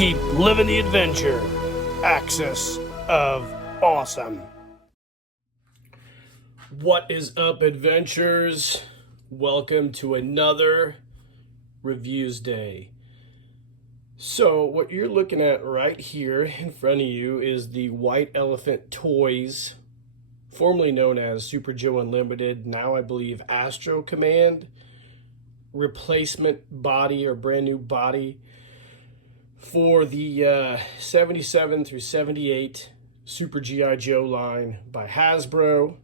Keep living the adventure. Axis of Awesome. What is up, adventurers? Welcome to another Reviews Day. So what you're looking at right here in front of you is the White Elephant Toyz, formerly known as Super Joe Unlimited, now I believe Astro Command, replacement body or brand new body for the 77 through 78 Super G.I. Joe line by Hasbro.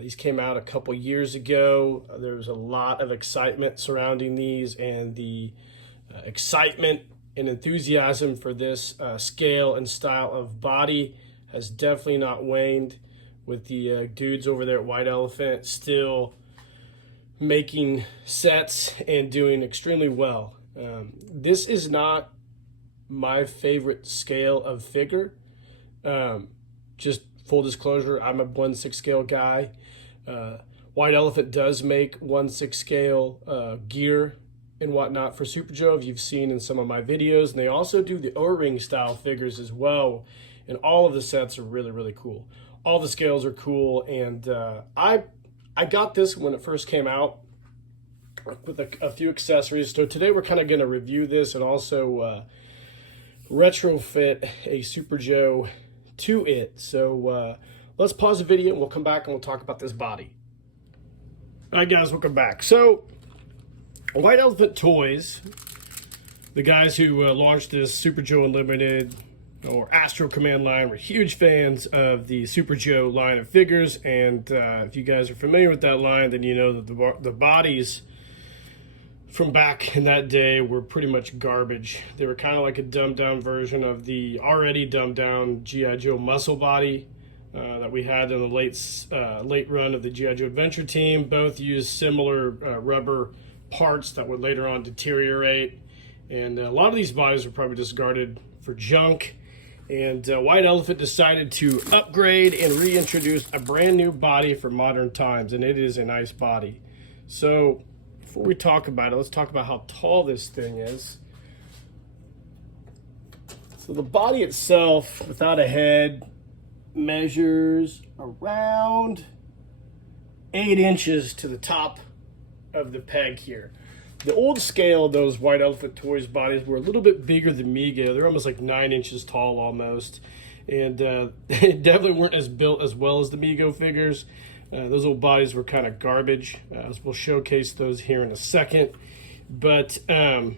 These came out a couple years ago. There was a lot of excitement surrounding these, and the excitement and enthusiasm for this scale and style of body has definitely not waned, with the dudes over there at White Elephant still making sets and doing extremely well. This is not my favorite scale of figure. Just full disclosure, I'm a 1/6 scale guy. White Elephant does make 1/6 scale gear and whatnot for Super Joe, if you've seen in some of my videos. And they also do the O-ring style figures as well. And all of the sets are really, really cool. All the scales are cool. And I got this when it first came out with a few accessories. So today we're kind of going to review this and also retrofit a Super Joe to it. So let's pause the video and we'll come back and we'll talk about this body. All right, guys, welcome back. So White Elephant Toyz, the guys who launched this Super Joe Unlimited or Astro Command line, were huge fans of the Super Joe line of figures. And if you guys are familiar with that line, then you know that the bodies from back in that day were pretty much garbage. They were kind of like a dumbed down version of the already dumbed down G.I. Joe muscle body that we had in the late run of the G.I. Joe Adventure Team. Both used similar rubber parts that would later on deteriorate. And a lot of these bodies were probably discarded for junk. And White Elephant decided to upgrade and reintroduce a brand new body for modern times. And it is a nice body. So before we talk about it, let's talk about how tall this thing is. So the body itself, without a head, measures around 8 inches to the top of the peg here. The old scale of those White Elephant Toyz bodies were a little bit bigger than Mego. They're almost like 9 inches tall almost. And they definitely weren't as built as well as the Mego figures. Those old bodies were kind of garbage. We'll showcase those here in a second. But White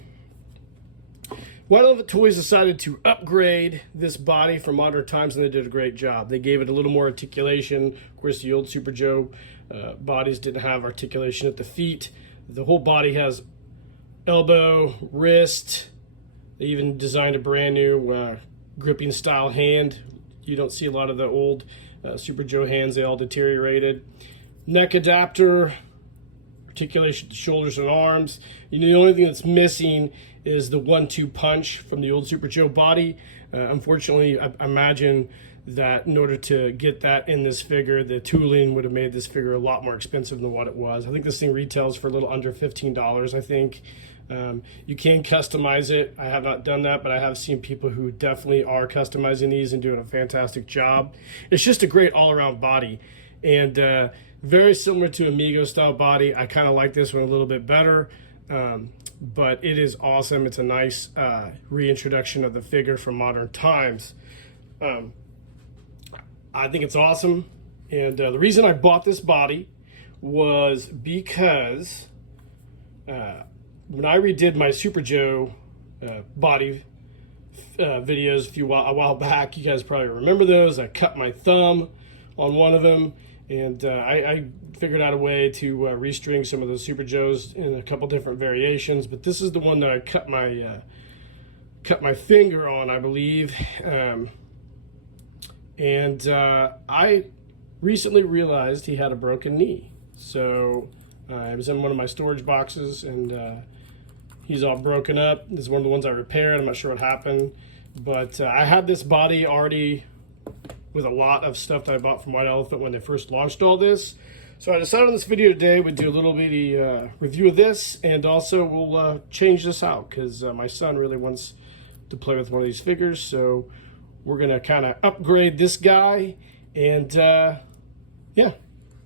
Elephant Toyz decided to upgrade this body for modern times, and they did a great job. They gave it a little more articulation. Of course, the old Super Joe bodies didn't have articulation at the feet. The whole body has elbow, wrist. They even designed a brand new gripping style hand. You don't see a lot of the old Super Joe hands. They all deteriorated. Neck adapter, articulation to shoulders and arms. You know, the only thing that's missing is the 1-2 punch from the old Super Joe body. Unfortunately, I imagine that in order to get that in this figure, the tooling would have made this figure a lot more expensive than what it was. I think this thing retails for a little under $15, I think. You can customize it. I have not done that, but I have seen people who definitely are customizing these and doing a fantastic job. It's just a great all-around body, and very similar to a Mego style body. I kind of like this one a little bit better, but it is awesome. It's a nice reintroduction of the figure from modern times. I think it's awesome, and the reason I bought this body was because when I redid my Super Joe body videos a while back, you guys probably remember those. I cut my thumb on one of them, and I figured out a way to restring some of those Super Joes in a couple different variations. But this is the one that I cut my finger on, I believe. And I recently realized he had a broken knee. So it was in one of my storage boxes, and he's all broken up. This is one of the ones I repaired. I'm not sure what happened. But I had this body already with a lot of stuff that I bought from White Elephant when they first launched all this. So I decided on this video today we'd do a little bitty review of this, and also we'll change this out because my son really wants to play with one of these figures. So we're gonna kind of upgrade this guy, and yeah.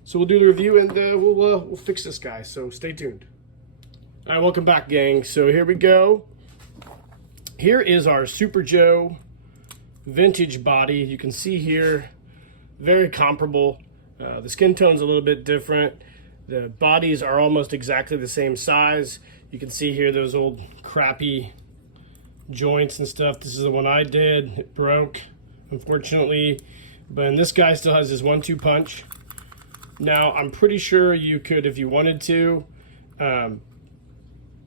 So we'll do the review, and we'll fix this guy. So stay tuned. All right, welcome back, gang. So here we go. Here is our Super Joe vintage body. You can see here, very comparable. The skin tone's a little bit different. The bodies are almost exactly the same size. You can see here those old crappy joints and stuff. This is the one I did. It broke, unfortunately. But this guy still has his 1-2 punch. Now, I'm pretty sure you could, if you wanted to,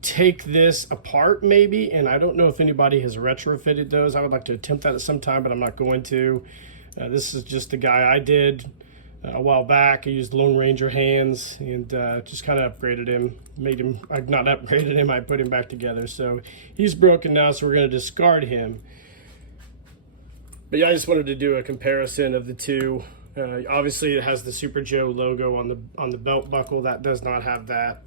take this apart maybe, and I don't know if anybody has retrofitted those. I would like to attempt that at some time, but I'm not going to. This is just the guy I did a while back. I used Lone Ranger hands and just kind of upgraded him, made him, I not upgraded him, I put him back together. So he's broken now, so we're going to discard him. But yeah, I just wanted to do a comparison of the two. Obviously it has the Super Joe logo on the belt buckle. That does not have that.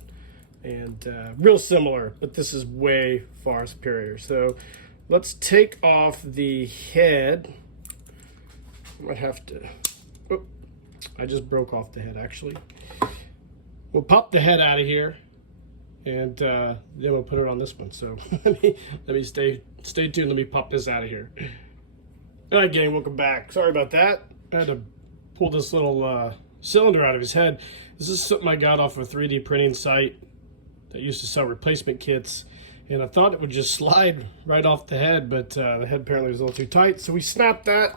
And real similar, but this is way far superior. So let's take off the head. I might have to, oh, I just broke off the head actually. We'll pop the head out of here, and then we'll put it on this one. So let me stay tuned. Let me pop this out of here. All right, gang, welcome back. Sorry about that. I had to pull this little cylinder out of his head. This is something I got off a 3D printing site that used to sell replacement kits, and I thought it would just slide right off the head, but the head apparently was a little too tight, so we snapped that.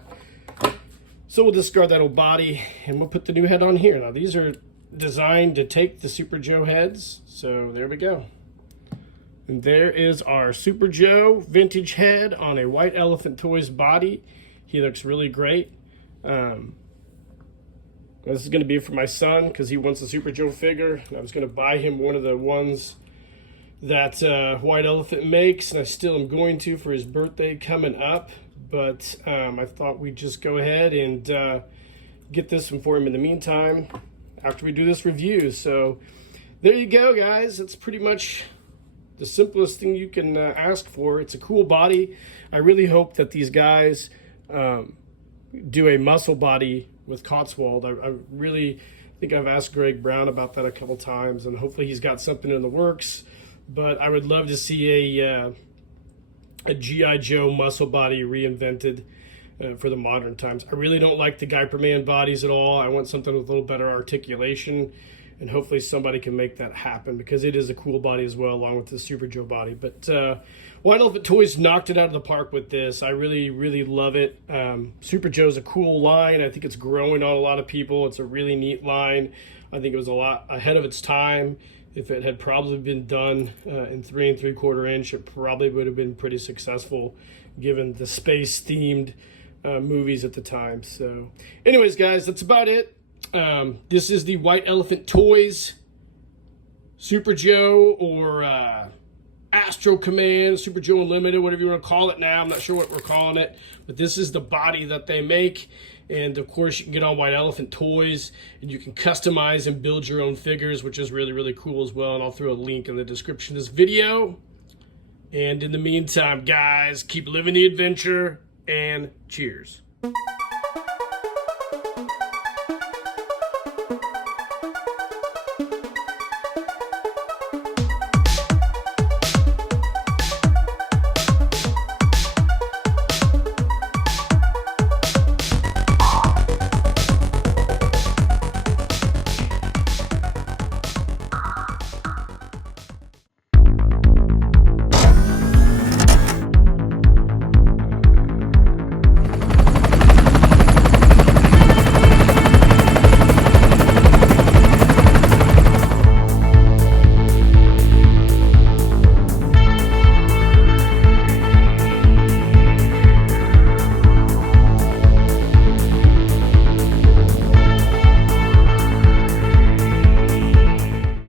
So we'll discard that old body, and we'll put the new head on here. Now these are designed to take the Super Joe heads, so there we go. And there is our Super Joe vintage head on a white Elephant Toyz body. He looks really great. This is going to be for my son because he wants a Super Joe figure. I was going to buy him one of the ones that White Elephant makes, and I still am going to for his birthday coming up. But I thought we'd just go ahead and get this one for him in the meantime after we do this review. So there you go, guys. It's pretty much the simplest thing you can ask for. It's a cool body. I really hope that these guys do a muscle body with Cotswold. I really think I've asked Greg Brown about that a couple times, and hopefully he's got something in the works. But I would love to see a G.I. Joe muscle body reinvented for the modern times. I really don't like the Guyperman bodies at all. I want something with a little better articulation, and hopefully somebody can make that happen because it is a cool body as well, along with the Super Joe body. But White Elephant Toyz knocked it out of the park with this. I really, really love it. Super Joe's a cool line. I think it's growing on a lot of people. It's a really neat line. I think it was a lot ahead of its time. If it had probably been done in 3 3/4 inch, it probably would have been pretty successful given the space-themed movies at the time. So anyways, guys, that's about it. This is the White Elephant Toyz Super Joe, or Astro Command, Super Joe Unlimited, whatever you want to call it now. I'm not sure what we're calling it, but this is the body that they make. And of course, you can get on White Elephant Toyz, and you can customize and build your own figures, which is really, really cool as well. And I'll throw a link in the description of this video. And in the meantime, guys, keep living the adventure, and cheers.